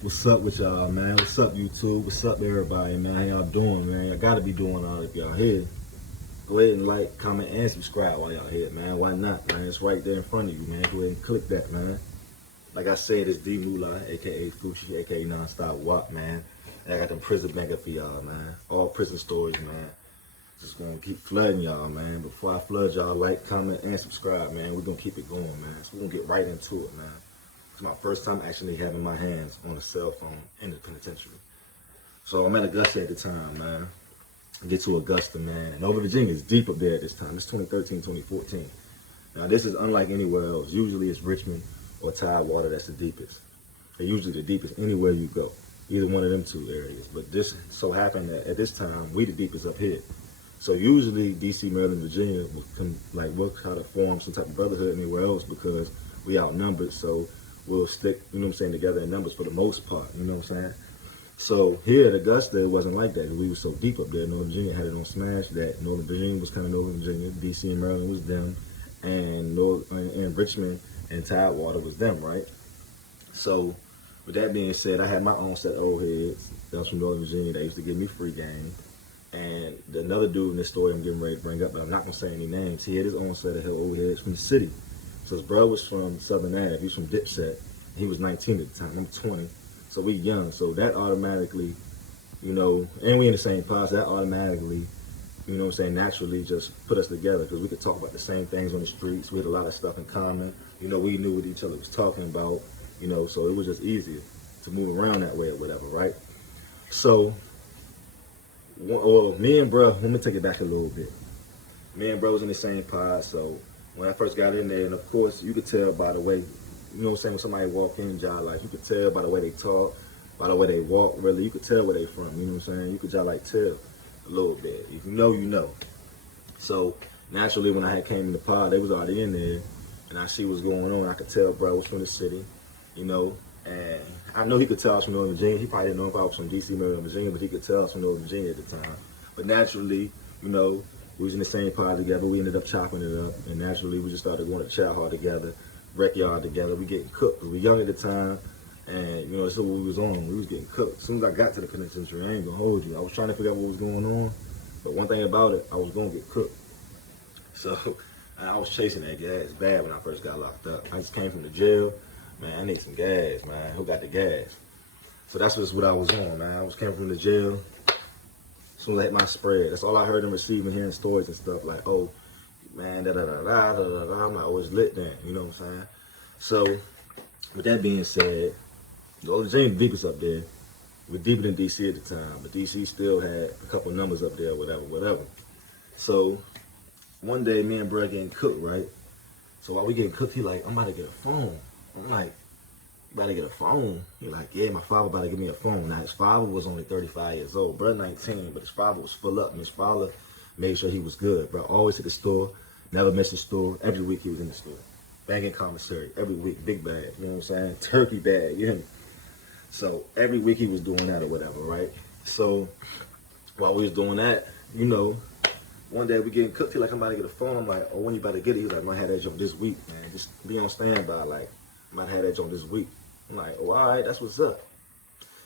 What's up with y'all, man? What's up, YouTube? What's up, everybody, man? How y'all doing, man? Y'all gotta be doing all if y'all here. Go ahead and like, comment, and subscribe while y'all here, man. Why not, man? It's right there in front of you, man. Go ahead and click that, man. Like I said, it's D Moolah, aka Fushi, aka Nonstop Wop, man. And I got them prison banger for y'all, man. All prison stories, man. Just gonna keep flooding y'all, man. Before I flood y'all, like, comment, and subscribe, man. We're gonna keep it going, man. So we're gonna get right into it, man. It's my first time actually having my hands on a cell phone in the penitentiary. So I'm at Augusta at the time, man. I get to Augusta, man. And over Virginia is deep up there at this time. It's 2013, 2014. Now this is unlike anywhere else. Usually it's Richmond or Tidewater that's the deepest. They're usually the deepest anywhere you go. Either one of them two areas. But this so happened that at this time, we the deepest up here. So usually DC, Maryland, Virginia we'll try to form some type of brotherhood anywhere else because we outnumbered. So we'll stick, you know what I'm saying, together in numbers for the most part, you know what I'm saying? So here at Augusta, it wasn't like that. We were so deep up there. Northern Virginia had it on smash that Northern Virginia was kind of Northern Virginia, DC and Maryland was them, and Richmond and Tidewater was them, right? So with that being said, I had my own set of old heads that was from Northern Virginia that used to give me free game. And another dude in this story I'm getting ready to bring up, but I'm not going to say any names, he had his own set of old heads from the city. So his brother was from Southern Ave, he's from Dipset. He was 19 at the time, I'm 20. So we young, so that automatically, you know, and we in the same class, that automatically, you know what I'm saying, naturally just put us together because we could talk about the same things on the streets. We had a lot of stuff in common. You know, we knew what each other was talking about, you know, so it was just easier to move around that way or whatever, right? So, well, me and bro, let me take it back a little bit. Me and bro was in the same pod, so when I first got in there, and of course, you could tell by the way, you know what I'm saying, when somebody walk in, y'all, like, you could tell by the way they talk, by the way they walk, really, you could tell where they from, you know what I'm saying? You could just, like, tell a little bit. If you know, you know. So, naturally, when I had came in the pod, they was already in there, and I see what's going on. I could tell bro was from the city, you know, and I know he could tell I was from Northern Virginia. He probably didn't know if I was from DC, Maryland, Virginia, but he could tell I was from Northern Virginia at the time. But naturally, you know, we was in the same pod together. We ended up chopping it up, and naturally, we just started going to chow hall together, rec yard together. We getting cooked. We were young at the time, and, you know, that's what we was on. We was getting cooked. As soon as I got to the penitentiary, I ain't gonna hold you. I was trying to figure out what was going on, but one thing about it, I was gonna get cooked. So I was chasing that gas bad when I first got locked up. I just came from the jail. Man, I need some gas, man. Who got the gas? So that's just what I was on, man. I was came from the jail. As soon as I hit my spread, that's all I heard them receiving, hearing stories and stuff like, oh, man, da-da-da-da-da-da-da. I'm like, oh, it's lit then, you know what I'm saying? So, with that being said, the Old Virginia deepest up there. We're deeper than DC at the time, but DC still had a couple numbers up there, whatever. So, one day, me and bro getting cooked, right? So while we getting cooked, he like, I'm about to get a phone. I'm like, you about to get a phone? He like, yeah, my father about to give me a phone. Now, his father was only 35 years old. Bro, 19, but his father was full up, and his father made sure he was good. Bro, always at the store, never missed the store. Every week he was in the store. Bagging commissary, every week, big bag, you know what I'm saying? Turkey bag, you hear me? So every week he was doing that or whatever, right? So while we was doing that, you know, one day we getting cooked. He like, I'm about to get a phone. I'm like, oh, when you about to get it? He was like, I'm gonna have that jump this week, man. Just be on standby. Like, I'm about to have that jump this week. I'm like, oh, all right, that's what's up.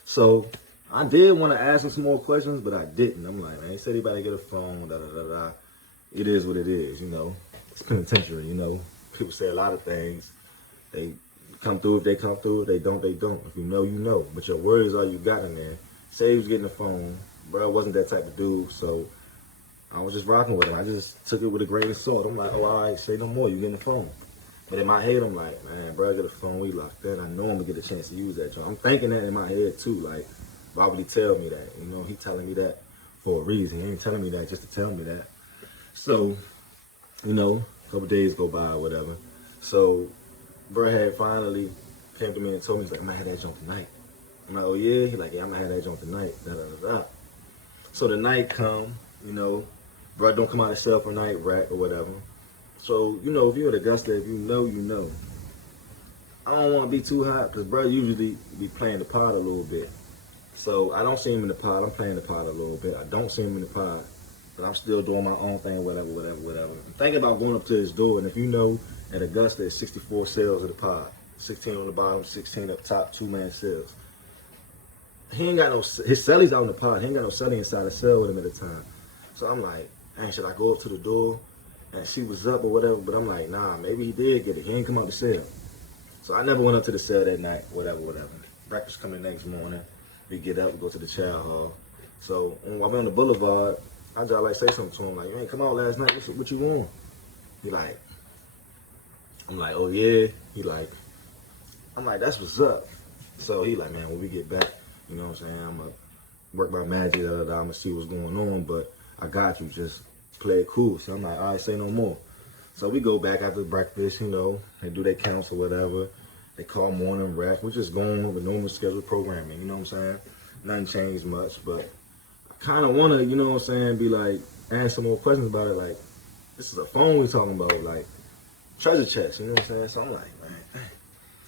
So I did want to ask him some more questions, but I didn't. I'm like, man, he said he about to get a phone, da-da-da-da. It is what it is, you know. It's penitentiary, you know. People say a lot of things. They come through if they come through. If they don't, they don't. If you know, you know. But your word is all you got in there. Say he was getting a phone. Bro, wasn't that type of dude, so I was just rocking with him. I just took it with a grain of salt. I'm like, oh, all right, say no more. You getting a phone. But in my head, I'm like, man, bro, I get a phone. We locked in. I know I'm going to get a chance to use that joint. I'm thinking that in my head, too. Like, why would he tell me that? You know, he telling me that for a reason. He ain't telling me that just to tell me that. So, you know, a couple days go by or whatever. So, bro had finally came to me and told me, he's like, I'm going to have that joint tonight. I'm like, oh, yeah? He's like, yeah, I'm going to have that joint tonight. Da-da-da-da. So the night come, you know, bro don't come out of cell for night rack or whatever. So, you know, if you're at Augusta, if you know, you know. I don't want to be too hot because bro usually be playing the pod a little bit. So I don't see him in the pod. I'm playing the pod a little bit. I don't see him in the pod, but I'm still doing my own thing, whatever. I'm thinking about going up to his door, and if you know, at Augusta, it's 64 cells at the pod. 16 on the bottom, 16 up top, 2-man cells. he ain't got no, his celly's out in the pod. He ain't got no celly inside the cell with him at the time. So I'm like, man, should I go up to the door? And she was up or whatever, but I'm like, nah, maybe he did get it. He ain't come out the cell. So I never went up to the cell that night, whatever. Breakfast coming next morning. We get up, we go to the child hall. So while we on the boulevard, I just like say something to him, like, you ain't come out last night, what you want? He like, I'm like, oh yeah. He like, I'm like, that's what's up. So he like, man, when we get back, you know what I'm saying, I'm gonna work my magic, I'm gonna see what's going on, but I got you, just play it cool. So I'm like, all right, say no more. So we go back after breakfast, you know, they do their counts or whatever. They call morning rec. We're just going with normal scheduled programming, you know what I'm saying? Nothing changed much, but I kind of want to, you know what I'm saying, be like, ask some more questions about it. Like, this is a phone we talking about, like, treasure chest, you know what I'm saying? So I'm like, man,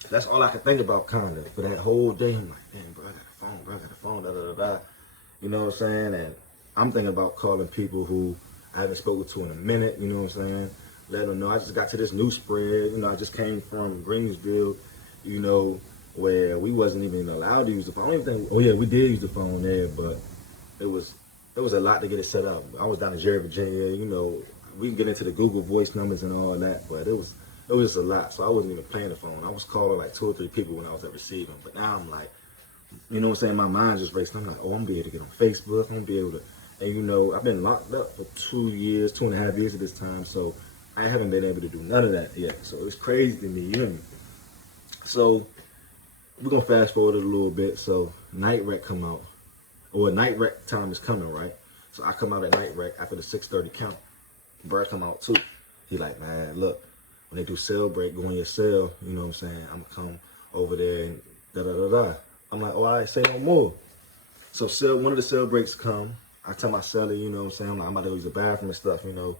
that's all I could think about, kind of, for that whole day. I'm like, damn, bro, I got a phone, bro, I got a phone, da-da-da-da. You know what I'm saying? And I'm thinking about calling people who I haven't spoken to in a minute, you know what I'm saying? Let them know I just got to this new spread, you know, I just came from Greensville, you know, where we wasn't even allowed to use the phone. I don't even think, oh yeah, we did use the phone there, but it was a lot to get it set up. I was down in Jerry, Virginia, you know, we can get into the Google voice numbers and all that, but it was just a lot, so I wasn't even playing the phone. I was calling like 2 or 3 people when I was at receiving, but now I'm like, you know what I'm saying, my mind just racing. I'm like, oh, I'm gonna be able to get on Facebook, I'm gonna be able to, and you know, I've been locked up for 2.5 years at this time, so I haven't been able to do none of that yet. So it's crazy to me, you know. So we're gonna fast forward it a little bit. So night rec come out, or night rec time is coming, right? So I come out at night rec after the 6:30 count. Brad come out too. He like, man, look, when they do cell break, go in your cell, you know what I'm saying? I'm gonna come over there and da-da-da-da. I'm like, oh, all right, say no more. So one of the cell breaks come. I tell my cellie, you know what I'm saying? I'm about to use the bathroom and stuff, you know.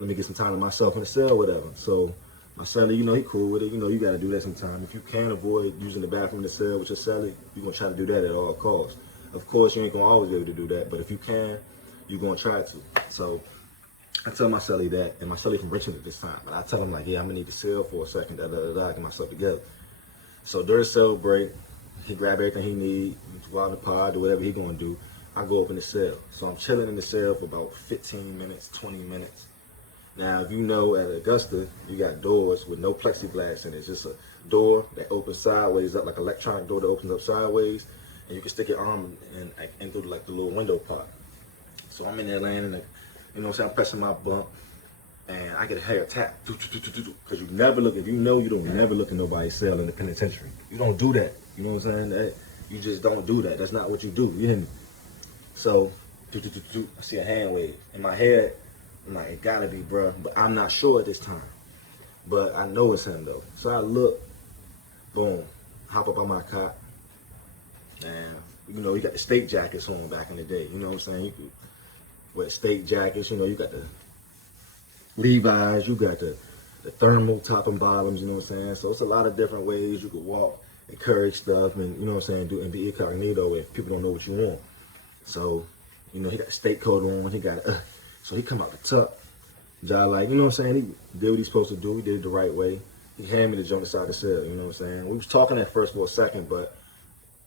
Let me get some time to myself in the cell, whatever. So my cellie, you know, he cool with it. You know, you got to do that sometime. If you can avoid using the bathroom in the cell with your cellie, you're going to try to do that at all costs. Of course, you ain't going to always be able to do that, but if you can, you're going to try to. So I tell my cellie that, and my cellie from Richmond at this time. But I tell him, like, yeah, I'm going to need the cell for a second, da-da-da-da, get myself together. So during cell break, he grab everything he need, go out in the pod, do whatever he going to do. I go up in the cell. So I'm chilling in the cell for about 15 minutes, 20 minutes. Now, if you know, at Augusta, you got doors with no plexiglass in it. It's just a door that opens sideways up, like an electronic door that opens up sideways, and you can stick your arm in through like the little window part. So I'm in there laying in the, you know what I'm saying, I'm pressing my bump, and I get a hair tap, because you never look, if you know, you don't never look in nobody's cell in the penitentiary. You don't do that, you know what I'm saying? You just don't do that. That's not what you do, you hear me? So, I see a hand wave. In my head, I'm like, it gotta be, bruh, but I'm not sure at this time. But I know it's him, though. So I look, boom, hop up on my cot, and, you know, you got the state jackets on back in the day, you know what I'm saying? You could wear state jackets, you know, you got the Levi's, you got the thermal top and bottoms, you know what I'm saying? So it's a lot of different ways you could walk, encourage stuff, and, you know what I'm saying, and be incognito if people don't know what you want. So, you know, he got the state coat on, he got so he come out the tuck. Jai like, you know what I'm saying, he did what he's supposed to do, he did it the right way. He handed me the joint inside the cell, you know what I'm saying? We was talking at first for a second, but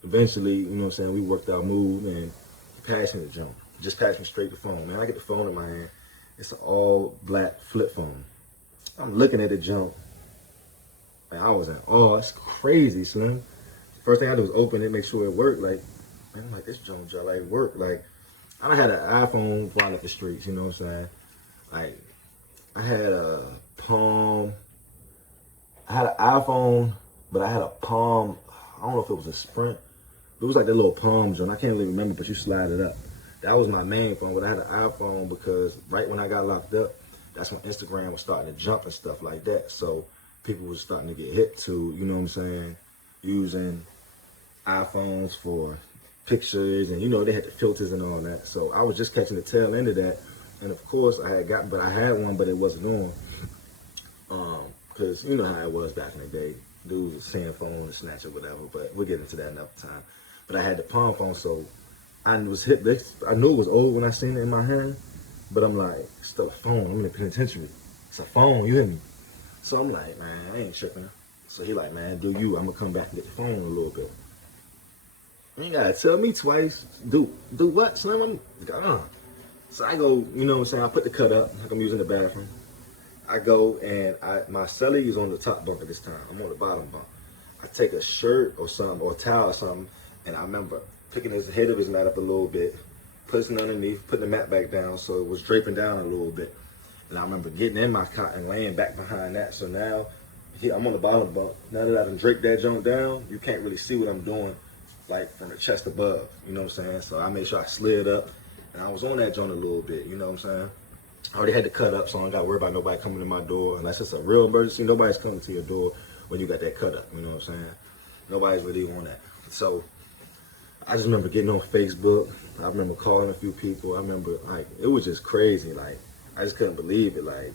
eventually, you know what I'm saying, we worked our move, and he passed me the joint. Just passed me straight the phone, man. I get the phone in my hand. It's an all black flip phone. I'm looking at the jump, and I was like, oh, it's crazy, Slim. First thing I do is open it, make sure it worked. Like, man, I'm like, this jump like work. Like, I done had an iPhone flying up the streets, you know what I'm saying? Like, I had a Palm. I had an iPhone, but I had a Palm. I don't know if it was a Sprint. It was like that little Palm joint. I can't really remember, but you slide it up. That was my main phone, but I had an iPhone because right when I got locked up, that's when Instagram was starting to jump and stuff like that. So people was starting to get hit to, you know what I'm saying, using iPhones for pictures, and you know, they had the filters and all that. So I was just catching the tail end of that. And of course I had one, but it wasn't on. Cause you know how it was back in the day. Dudes was saying phone and snatch or whatever, but we'll get into that another time. But I had the Palm phone, so I was hit. I knew it was old when I seen it in my hand, but I'm like, it's still a phone. I'm in the penitentiary. It's a phone, you hear me? So I'm like, man, I ain't tripping. So he like, man, do you? I'm gonna come back and get the phone in a little bit. You ain't gotta tell me twice. Do what, Slim? So I go, you know what I'm saying? I put the cut up, like I'm using the bathroom. I go and my celly is on the top bunk at this time. I'm on the bottom bunk. I take a shirt or something, or a towel or something, and I remember picking his head of his mat up a little bit, putting it underneath, putting the mat back down so it was draping down a little bit. And I remember getting in my cot and laying back behind that. So now, I'm on the bottom bunk. Now that I done draped that joint down, you can't really see what I'm doing, like from the chest above. You know what I'm saying? So I made sure I slid up, and I was on that joint a little bit. You know what I'm saying? I already had to cut up, so I don't got to worry about nobody coming to my door. Unless it's a real emergency, nobody's coming to your door when you got that cut up. You know what I'm saying? Nobody's really on that. So I just remember getting on Facebook. I remember calling a few people. I remember, like, it was just crazy. Like, I just couldn't believe it. Like,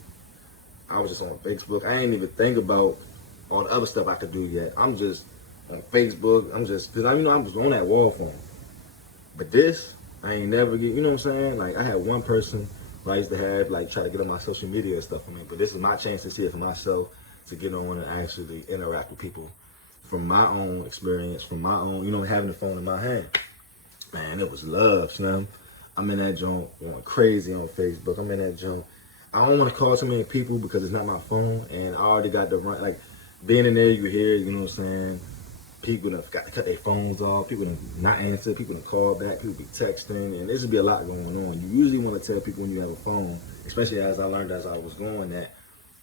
I was just on Facebook. I ain't even think about all the other stuff I could do yet. I'm just on Facebook. I'm just, because I was on that wall phone. But this, I ain't never get, you know what I'm saying? Like, I had one person who I used to have, like, try to get on my social media and stuff for me. But this is my chance to see it for myself, to get on and actually interact with people from my own experience, from my own, having the phone in my hand. Man, it was love, Slim. I'm in that joint going crazy on Facebook. I'm in that joint. I don't want to call too many people because it's not my phone, and I already got the run. Like, being in there, you hear, you know what I'm saying? People have got to cut their phones off. People have not answer. People have call back. People be texting, and there's just be a lot going on. You usually want to tell people when you have a phone, especially as I learned as I was going, that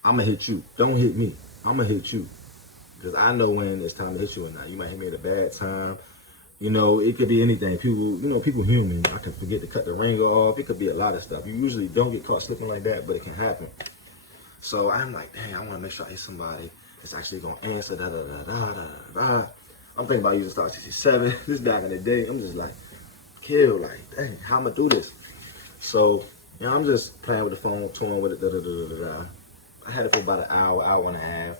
I'm gonna hit you. Don't hit me. I'm gonna hit you, because I know when it's time to hit you or not. You might hit me at a bad time. It could be anything. People human. I can forget to cut the ringer off. It could be a lot of stuff. You usually don't get caught slipping like that, but it can happen. So I'm like, dang, I want to make sure I hit somebody that's actually gonna answer. Da da da da da da. I'm thinking about using Star 67. This back in the day, I'm just like, kill, like, dang, how I'm gonna do this? So, I'm just playing with the phone, toying with it. Da da da da da. I had it for about an hour, hour and a half.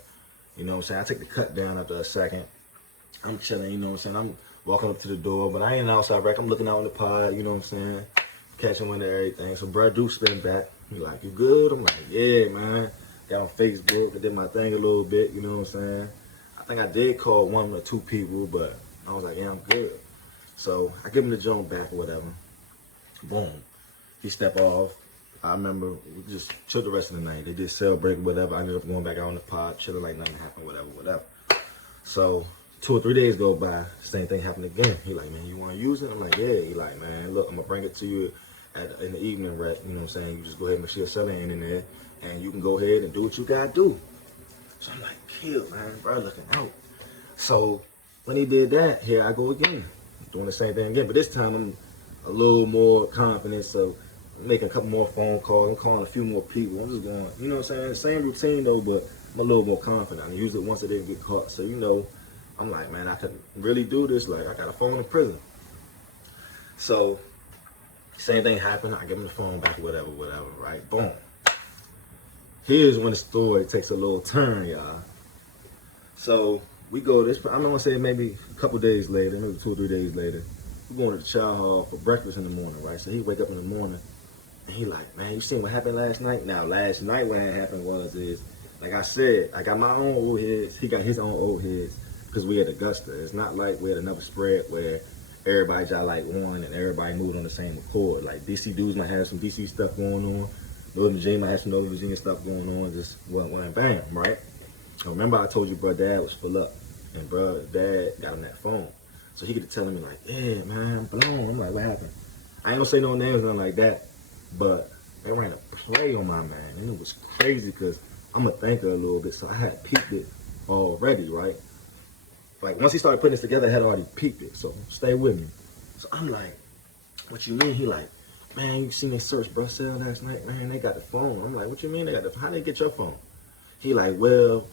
You know what I'm saying? I take the cut down after a second. I'm chilling, you know what I'm saying? I'm walking up to the door, but I ain't outside rack. I'm looking out in the pod, you know what I'm saying? Catching wind of everything. So bro do spin back. He like, you good? I'm like, yeah, man. Got on Facebook. I did my thing a little bit, you know what I'm saying? I think I did call one or two people, but I was like, yeah, I'm good. So I give him the joint back or whatever. Boom. He step off. I remember we just chilled the rest of the night. They did cell break or whatever. I ended up going back out in the pod, chilling like nothing happened, whatever. So 2 or 3 days go by, same thing happened again. He like, man, you want to use it? I'm like, yeah. He like, man, look, I'm going to bring it to you in the evening, right? You know what I'm saying? You just go ahead and make sure your celly ain't in there, and you can go ahead and do what you got to do. So I'm like, kill, man, bro, looking out. So when he did that, here I go again, doing the same thing again. But this time I'm a little more confident, so I'm making a couple more phone calls. I'm calling a few more people. I'm just going, you know what I'm saying? Same routine, though, but I'm a little more confident. I used it once I didn't get caught. So, I'm like, man, I could really do this. Like, I got a phone in prison. So, same thing happened. I give him the phone back, whatever, right? Boom. Here's when the story takes a little turn, y'all. So, we go this, I'm going to say maybe a couple days later, maybe 2 or 3 days later, we're going to the chow hall for breakfast in the morning, right? So, he wake up in the morning, and he like, man, you seen what happened last night? Now, last night what had happened is, like I said, I got my own old heads. He got his own old heads. Because we had Augusta. It's not like we had another spread where everybody just like one and everybody moved on the same accord. Like DC dudes might have some DC stuff going on. Northern Virginia might have some Northern Virginia stuff going on. Just went bam, right? So remember I told you bro dad was full up. And bro dad got on that phone. So he could telling me like, yeah, man, I'm blown. I'm like, what happened? I ain't gonna say no names, nothing like that. But they ran a play on my man. And it was crazy because I'm a thinker a little bit. So I had peeped it already, right? Like, once he started putting this together, I had already peeped it. So, stay with me. So, I'm like, what you mean? He like, man, you seen they search Brussels last night? Man, they got the phone. I'm like, what you mean they got the phone? How they get your phone? He like, well,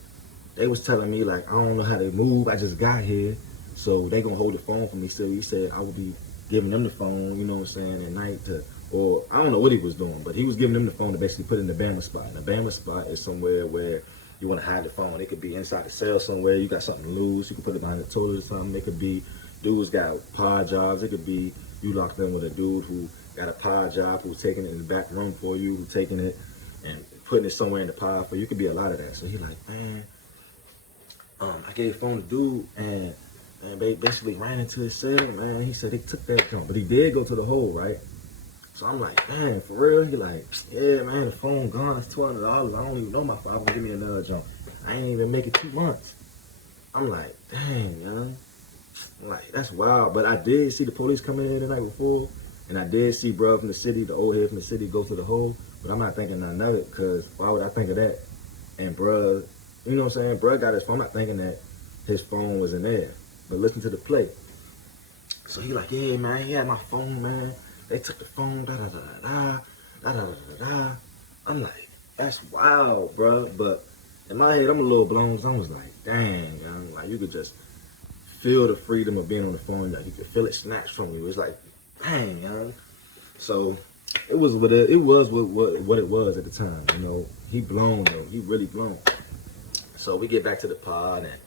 they was telling me, like, I don't know how they move. I just got here. So, they gonna hold the phone for me. So, he said I would be giving them the phone, you know what I'm saying, at night to, or I don't know what he was doing, but he was giving them the phone to basically put in the Bama spot. And the Bama spot is somewhere where you want to hide the phone. It could be inside the cell somewhere. You got something loose. You can put it behind the toilet or something. It could be dudes got pod jobs. It could be you locked in with a dude who got a pod job, who's taking it in the back room for you, who's taking it and putting it somewhere in the pod for you. It could be a lot of that. So he like, man, I gave the phone to dude, and and they basically ran into his cell, man. He said they took that jump, but he did go to the hole, right? So I'm like, man, for real? He like, yeah, man, the phone gone. It's $200. I don't even know my father gonna give me another jump. I ain't even make it 2 months. I'm like, dang, young. I'm like, that's wild. But I did see the police coming in the night before, and I did see bruh from the city, the old head from the city, go to the hole. But I'm not thinking none of it, because why would I think of that? And bruh, you know what I'm saying? Bruh got his phone. I'm not thinking that his phone was in there. But listen to the play. So he like, yeah, man, he had my phone, man. They took the phone, da-da-da-da-da, da-da-da-da-da. I'm like, that's wild, bro. But in my head, I'm a little blown. So I was like, dang, man. Like, you could just feel the freedom of being on the phone. Like, you could feel it snatched from you. It's like, dang, man. So it was what it was at the time. You know, he blown, though. He really blown. So we get back to the pod, and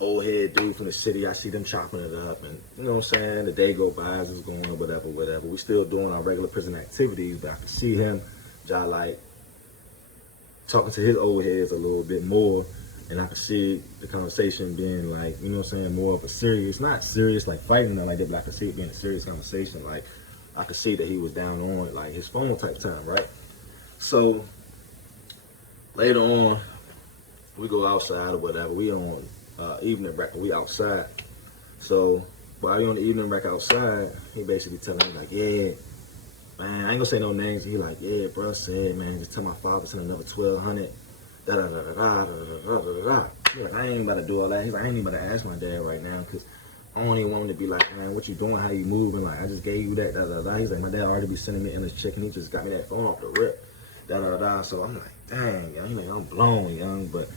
old head dude from the city, I see them chopping it up, and you know what I'm saying, the day go by as it's going, whatever. We still doing our regular prison activities, but I can see him just like talking to his old heads a little bit more, and I can see the conversation being like, you know what I'm saying, more of a serious, not serious like fighting, not like that, but I can see it being a serious conversation. Like, I could see that he was down on like his phone type time, right? So later on, we go outside or whatever, we on evening rec, we outside. So while we on the evening rec outside, he basically telling me like, yeah, man, I ain't gonna say no names. He like, yeah, bro said, man, just tell my father send another 1,200. Da da da da da da da da da. He's like, I ain't about to do all that. He's like, I ain't even about to ask my dad right now, cause I don't even want him to be like, man, what you doing? How you moving? Like, I just gave you that. Da da da. He's like, my dad already be sending me endless chicken. He just got me that phone off the rip. Da da da. So I'm like, dang, young. He's like, I'm blown, young, but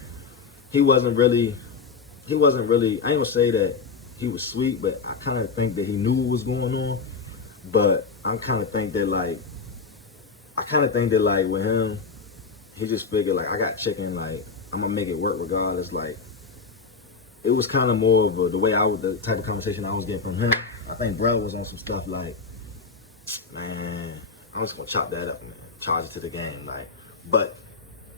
he wasn't really, I ain't gonna say that he was sweet, but I kind of think that he knew what was going on. But I kind of think that like with him, he just figured like, I got chicken, like I'm gonna make it work regardless. Like, it was kind of more of the type of conversation I was getting from him. I think bro was on some stuff like, man, I'm just gonna chop that up, man, charge it to the game, like. But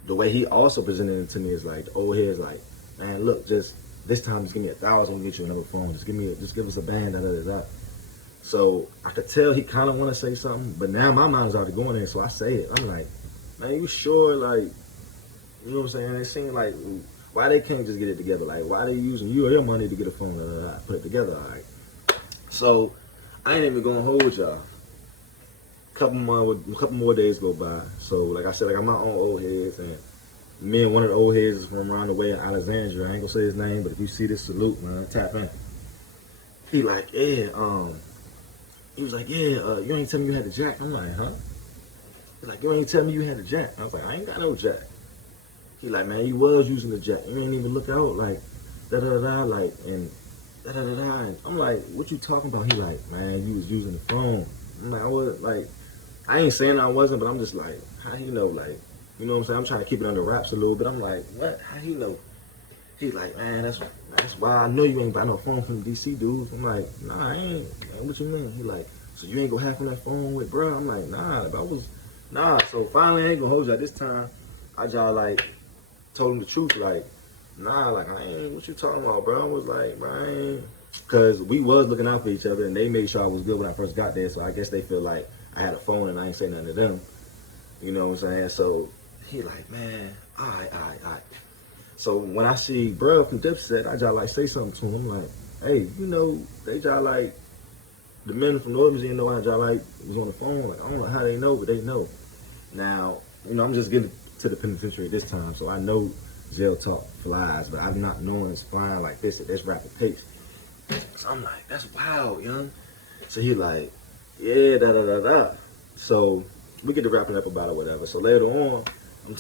the way he also presented it to me is like, the old head's like, man, look, just this time, just give me 1,000, we'll get you another phone. Just give us a band, da da da da. So I could tell he kind of want to say something, but now my mind's already going there, so I say it. I'm like, man, you sure? Like, you know what I'm saying? It seems like, why they can't just get it together? Like, why they using you or your money to get a phone? Da, da, da, put it together, all right? So I ain't even gonna hold y'all. Couple more days go by. So like I said, I got my own old heads, and me and one of the old heads is from around the way in Alexandria. I ain't gonna say his name, but if you see this, salute, man, tap in. He like, yeah, he was like, yeah, you ain't tell me you had the jack. I'm like, huh? He's like, you ain't tell me you had the jack. I was like, I ain't got no jack. He like, man, you was using the jack. You ain't even look out, like, da da da da, like, and da da da da. And I'm like, what you talking about? He like, man, you was using the phone. I'm like, I was like, I ain't saying I wasn't, but I'm just like, how he know, like, you know what I'm saying? I'm trying to keep it under wraps a little bit. I'm like, what? How he know? He like, man, that's why I know you ain't buy no phone from the DC dudes. I'm like, nah, I ain't. What you mean? He like, so you ain't gonna have from that phone with bro? I'm like, nah. So finally, I ain't gonna hold you at this time. I just like told him the truth, like, nah, like I ain't. What you talking about, bro? I was like, bro, I ain't. Cause we was looking out for each other, and they made sure I was good when I first got there. So I guess they feel like I had a phone and I ain't say nothing to them. You know what I'm saying? So he like, man, all right. So when I see bro from Dipset, I just like say something to him. I'm like, hey, you know, they just like, the men from North Museum know I just like was on the phone. Like, I don't know how they know, but they know. Now, you know, I'm just getting to the penitentiary this time, so I know jail talk flies, but I'm not knowing it's flying like this at this rapid pace. So I'm like, that's wild, young. So he like, yeah, da da da da. So we get to wrapping up about it, whatever. So later on,